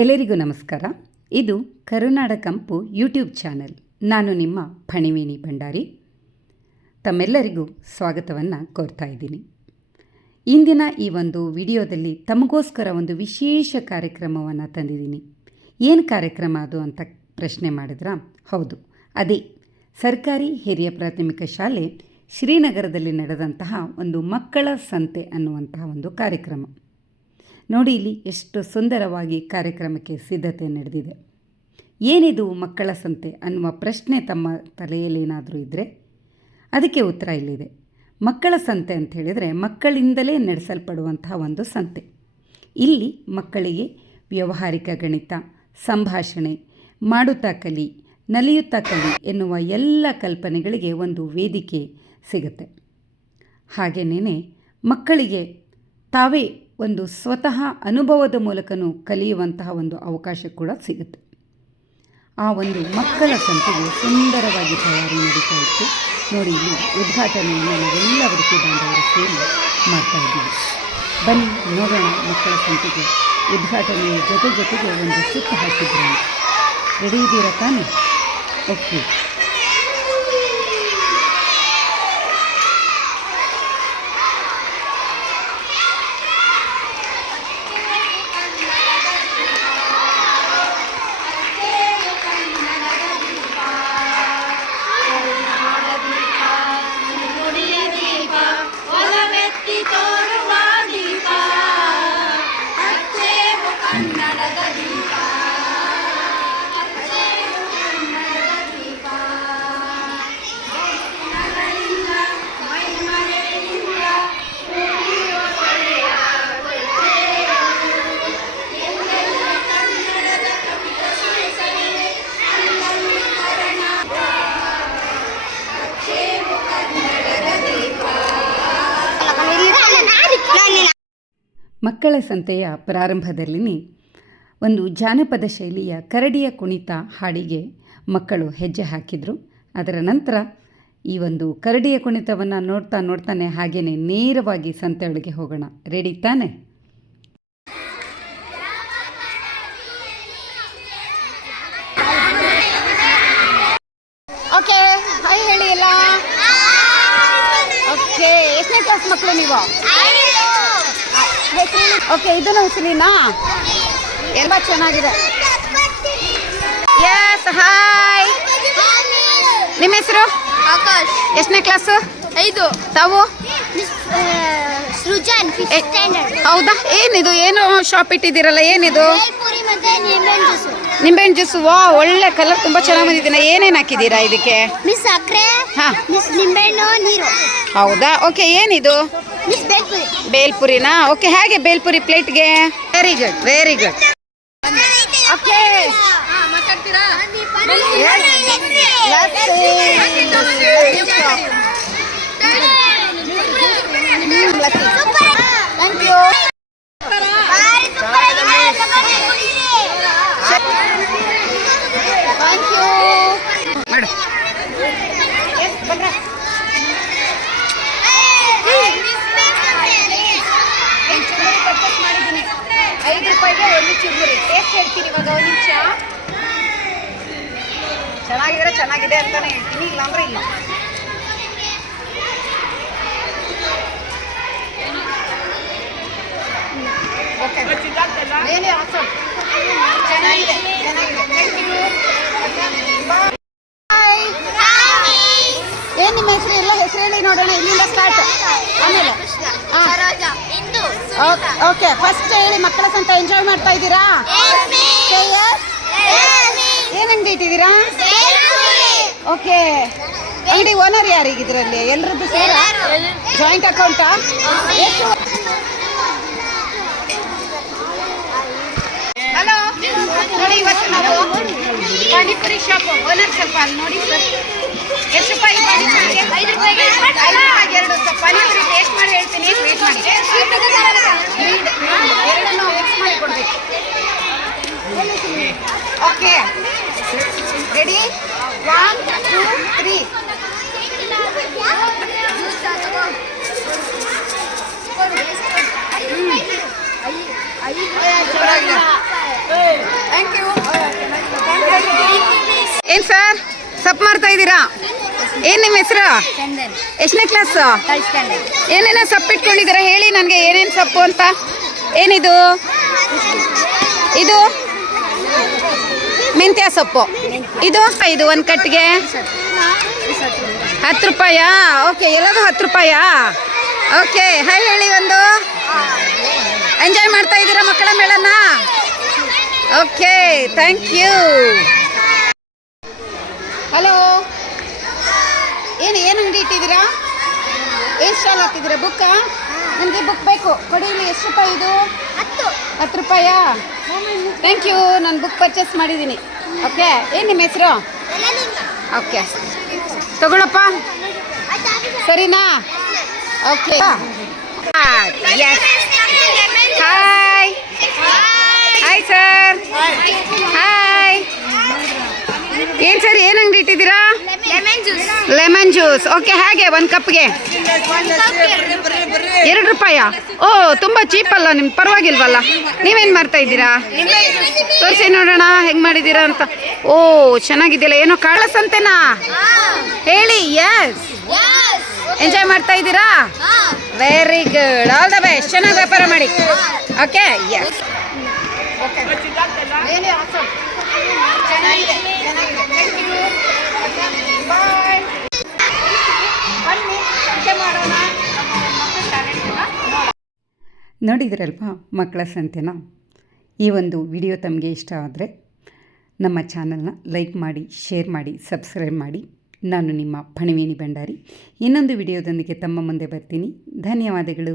ಎಲ್ಲರಿಗೂ ನಮಸ್ಕಾರ. ಇದು ಕರುನಾಡ ಕಂಪು ಯೂಟ್ಯೂಬ್ ಚಾನೆಲ್. ನಾನು ನಿಮ್ಮ ಫಣಿವೇಣಿ ಭಂಡಾರಿ. ತಮ್ಮೆಲ್ಲರಿಗೂ ಸ್ವಾಗತವನ್ನು ಕೋರ್ತಾ ಇದ್ದೀನಿ. ಇಂದಿನ ಈ ಒಂದು ವಿಡಿಯೋದಲ್ಲಿ ತಮಗೋಸ್ಕರ ಒಂದು ವಿಶೇಷ ಕಾರ್ಯಕ್ರಮವನ್ನು ತಂದಿದ್ದೀನಿ. ಏನು ಕಾರ್ಯಕ್ರಮ ಅದು ಅಂತ ಪ್ರಶ್ನೆ ಮಾಡಿದ್ರಾ? ಹೌದು, ಅದೇ ಸರ್ಕಾರಿ ಹಿರಿಯ ಪ್ರಾಥಮಿಕ ಶಾಲೆ ಶ್ರೀನಗರದಲ್ಲಿ ನಡೆದಂತಹ ಒಂದು ಮಕ್ಕಳ ಸಂತೆ ಅನ್ನುವಂತಹ ಒಂದು ಕಾರ್ಯಕ್ರಮ. ನೋಡಿ, ಇಲ್ಲಿ ಎಷ್ಟು ಸುಂದರವಾಗಿ ಕಾರ್ಯಕ್ರಮಕ್ಕೆ ಸಿದ್ಧತೆ ನಡೆದಿದೆ. ಏನಿದು ಮಕ್ಕಳ ಸಂತೆ ಅನ್ನುವ ಪ್ರಶ್ನೆ ತಮ್ಮ ತಲೆಯಲ್ಲಿ ಏನಾದರೂ ಇದ್ದರೆ ಅದಕ್ಕೆ ಉತ್ತರ ಇಲ್ಲಿದೆ. ಮಕ್ಕಳ ಸಂತೆ ಅಂತ ಹೇಳಿದರೆ ಮಕ್ಕಳಿಂದಲೇ ನಡೆಸಲ್ಪಡುವಂತಹ ಒಂದು ಸಂತೆ. ಇಲ್ಲಿ ಮಕ್ಕಳಿಗೆ ವ್ಯಾವಹಾರಿಕ ಗಣಿತ, ಸಂಭಾಷಣೆ, ಮಾಡುತ್ತಾ ಕಲಿ, ನಲಿಯುತ್ತಾ ಕಲಿ ಎನ್ನುವ ಎಲ್ಲ ಕಲ್ಪನೆಗಳಿಗೆ ಒಂದು ವೇದಿಕೆ ಸಿಗುತ್ತೆ. ಹಾಗೆಯೇ ಮಕ್ಕಳಿಗೆ ತಾವೇ ಒಂದು ಸ್ವತಃ ಅನುಭವದ ಮೂಲಕನೂ ಕಲಿಯುವಂತಹ ಒಂದು ಅವಕಾಶ ಕೂಡ ಸಿಗುತ್ತೆ. ಆ ಒಂದು ಮಕ್ಕಳ ಸಂತೆಗೆ ಸುಂದರವಾಗಿ ತಯಾರಿ ನಡೀತಾ ಇತ್ತು. ನೋಡಿ, ಇಲ್ಲಿ ಉದ್ಘಾಟನೆಯನ್ನು ನಾವೆಲ್ಲ ವೃತ್ತಿಬಾಂಧವರು ಸೇರಿ ಮಾಡ್ತಾ ಇದ್ದೀವಿ. ಬನ್ನಿ ನೋಡೋಣ ಮಕ್ಕಳ ಸಂತೆಗೆ ಉದ್ಘಾಟನೆಯ ಜೊತೆಗೆ ಒಂದು ಸುತ್ತು ಹಾಕಿದ್ರು. ರೆಡಿ ಇದ್ದೀರಾ ತಾನೇ? ಓಕೆ. ಮಕ್ಕಳ ಸಂತೆಯ ಪ್ರಾರಂಭದಲ್ಲಿ ಒಂದು ಜಾನಪದ ಶೈಲಿಯ ಕರಡಿಯ ಕುಣಿತ ಹಾಡಿಗೆ ಮಕ್ಕಳು ಹೆಜ್ಜೆ ಹಾಕಿದರು. ಅದರ ನಂತರ ಈ ಒಂದು ಕರಡಿಯ ಕುಣಿತವನ್ನು ನೋಡ್ತಾನೆ ಹಾಗೆಯೇ ನೇರವಾಗಿ ಸಂತೆಯೊಳಗೆ ಹೋಗೋಣ. ರೆಡಿ ತಾನೆ? ಓಕೆ, ಹಾಯ್ ಹೇಳಿ ಎಲ್ಲ. ಓಕೆ, ಎಷ್ಟನೇ ಕ್ಲಾಸ್ ಮಕ್ಕಳು ನೀವು? ಓಕೆ, ಇದನ್ನು ಹುಸಲಿನಾ? ಎಲ್ಲ ಚೆನ್ನಾಗಿದೆ. Yes, hi. ನಿಮ್ಮ ಹೆಸರು? ಆಕಾಶ್. ಎಷ್ಟನೇ ಕ್ಲಾಸು? 5. ತಾವು? Srujan, 5th standard. ಹೌದಾ? ಏನಿದು, ಏನು ಶಾಪ್ ಇಟ್ಟಿದ್ದೀರಲ್ಲ, ಏನಿದು? ಬೇಲ್ಪುರಿ ಮತ್ತೆ ನಿಂಬೆಹಣ್ಣು ಜ್ಯೂಸ್. ನಿಂಬೆಹಣ್ಣು ಜ್ಯೂಸು. ವಾ, ಒಳ್ಳೆ ಕಲರ್, ತುಂಬ ಚೆನ್ನಾಗಿ ಬಂದಿದ್ದೀನ. ಏನೇನು ಹಾಕಿದ್ದೀರಾ ಇದಕ್ಕೆ? ಮಿಸ್ ಸಕ್ಕರೆ, ಹಾಂ, ಮಿಸ್ ನಿಂಬೆಹಣ್ಣು, ನೀರು. ಹೌದಾ? ಓಕೆ, ಏನಿದು? ಮಿಸ್ ಬೇಲ್ಪುರಿ. ಬೇಲ್ಪುರಿನಾ? ಓಕೆ, ಹೇಗೆ ಬೇಲ್ಪುರಿ ಪ್ಲೇಟ್ಗೆ? Very good, very good. Okay, ಮಾತಾಡ್ತೀರಾ? Thank you. ಥ್ಯಾಂಕ್ ಯು ಮಾಡು. ಪರ್ಚೇಸ್ ಮಾಡಿದ್ದೀನಿ. 5 ರೂಪಾಯಿಗೆ ಒಂದು ಚುರುಮುರಿ. ಟೇಸ್ಟ್ ಹೇಳ್ತೀನಿ ಇವಾಗ, ಒಂದು ನಿಮಿಷ. ಚೆನ್ನಾಗಿದೆ ಅಂತಾನೆ ಹೇಳ್ತೀನಿ, ಇಲ್ಲ ಅಂದ್ರೆ ಇಲ್ಲ. ಓಕೆ, ಏನೇ ಆಸಮ್, ಚೆನ್ನಾಗಿದೆ. Thank you. ಬಾಯ್. ಏನು ನಿಮ್ಮ ಹೆಸರು? ಎಲ್ಲ ಹೆಸರು ಹೇಳಿ ನೋಡೋಣ. ಇಲ್ಲಿಂದ ಸ್ಟಾರ್ಟ್, ಆಮೇಲೆ ಓಕೆ. ಫಸ್ಟ್ ಹೇಳಿ, ಮಕ್ಕಳ ಸಂತ ಎಂಜಾಯ್ ಮಾಡ್ತಾ ಇದ್ದೀರಾ? ಏನು ಅಂಗಡಿ ಇಟ್ಟಿದ್ದೀರಾ? ಓಕೆ. ಅಂಗಡಿ ಓನರ್ ಯಾರಿಗೆ ಇದರಲ್ಲಿ? ಎಲ್ಲರದ್ದು ಸೇರ ಜಾಯಿಂಟ್ ಅಕೌಂಟಾ? ಎಷ್ಟು? ಹಲೋ ನೋಡಿ, ಇವತ್ತು ನಾವು ಪಾನಿಪುರಿ ಶಾಪ್ ಓನರ್ ಸ್ವಲ್ಪ ಅಲ್ಲಿ ನೋಡಿ ಸರ್. ಎಷ್ಟು ರೂಪಾಯಿ ಪಾನಿಪುರಿಗೆ? 5 ರೂಪಾಯಿಗೆ 2 ಪಾನಿಪುರಿ. ಟೇಸ್ಟ್ ಮಾಡಿ ಹೇಳ್ತೀನಿ, ವೇಟ್ ಮಾಡಿ. ಎರಡನ್ನು ಮಿಕ್ಸ್ ಮಾಡಿ ಕೊಡಬೇಕು. Okay, ready? 1, 2, 3. ಸೂಪರ್ ಆಗಿದೆ. ಏನು ಸರ್ ಸೊಪ್ಪು ಮಾಡ್ತಾ ಇದ್ದೀರಾ? ಏನು ನಿಮ್ಮ ಹೆಸರು? ಚಂದನ್ ಎಷ್ಟನೇ ಕ್ಲಾಸು? ಏನೇನೋ ಸೊಪ್ಪು ಇಟ್ಕೊಂಡಿದ್ದೀರಾ ಹೇಳಿ ನನಗೆ, ಏನೇನು ಸೊಪ್ಪು ಅಂತ. ಏನಿದು? ಇದು ಮೆಂತ್ಯ ಸೊಪ್ಪು. ಇದು ಒಂದು ಕಟ್ಟಿಗೆ 10 ರೂಪಾಯಾ? ಓಕೆ, ಎಲ್ಲದು 10 ರೂಪಾಯಾ? ಓಕೆ, ಹಾಯ್ ಹೇಳಿ ಒಂದು. ಎಂಜಾಯ್ ಮಾಡ್ತಾ ಇದ್ದೀರಾ ಮಕ್ಕಳ ಮೇಳನ? Okay, thank you. ಹಲೋ, ಏನು ಅಂಗಡಿ ಇಟ್ಟಿದ್ದೀರಾ? ಏನು ಸ್ಟಾಲ್ ಹಾಕಿದ್ದೀರಾ? ಬುಕ್ಕಾ? ನನಗೆ ಬುಕ್ ಬೇಕು, ಕೊಡಿ. ಇಲ್ಲಿ ಎಷ್ಟು ರೂಪಾಯಿ ಇದು? 10 ರೂಪಾಯಾ? ಥ್ಯಾಂಕ್ ಯು, ನಾನು ಬುಕ್ ಪರ್ಚೇಸ್ ಮಾಡಿದ್ದೀನಿ. ಓಕೆ, ಏನು ನಿಮ್ಮ ಹೆಸರು? ಓಕೆ, ತಗೊಳಪ್ಪ, ಸರಿನಾ? Okay, yes. Hi hi sir. Hi. ಏನು ಸರ್, ಏನು ಅಂಗಡಿ ಇಟ್ಟಿದ್ದೀರಾ? Lemon juice. ಓಕೆ, ಹಾಗೆ ಒಂದು ಕಪ್ಗೆ 2 ರೂಪಾಯಾ? ಓ, ತುಂಬ ಚೀಪ್ ಅಲ್ಲ, ನಿಮ್ಗೆ ಪರವಾಗಿಲ್ವಲ್ಲ. ನೀವೇನು ಮಾಡ್ತಾ ಇದ್ದೀರಾ? ತೋರಿಸಿ ನೋಡೋಣ ಹೆಂಗೆ ಮಾಡಿದ್ದೀರಾ ಅಂತ. ಓ, ಚೆನ್ನಾಗಿದೆಯಲ್ಲ. ಏನೋ ಕಾಳಸಂತೆನಾ? ಹೇಳಿ. ಎಸ್, ಎಂಜಾಯ್ ಮಾಡ್ತಾ ಇದ್ದೀರಾ? Very good, all the best. ಚೆನ್ನಾಗಿ ವ್ಯಾಪಾರ ಮಾಡಿ. Okay, yes. ನೋಡಿದ್ರಲ್ವಾ ಮಕ್ಕಳ ಸಂತೆನ. ಈ ಒಂದು ವಿಡಿಯೋ ತಮಗೆ ಇಷ್ಟ ಆದರೆ ನಮ್ಮ ಚಾನಲ್ನ ಲೈಕ್ ಮಾಡಿ, ಶೇರ್ ಮಾಡಿ, ಸಬ್ಸ್ಕ್ರೈಬ್ ಮಾಡಿ. ನಾನು ನಿಮ್ಮ ಫಣಿವೇಣಿ ಭಂಡಾರಿ ಇನ್ನೊಂದು ವಿಡಿಯೋದೊಂದಿಗೆ ತಮ್ಮ ಮುಂದೆ ಬರ್ತೀನಿ. ಧನ್ಯವಾದಗಳು.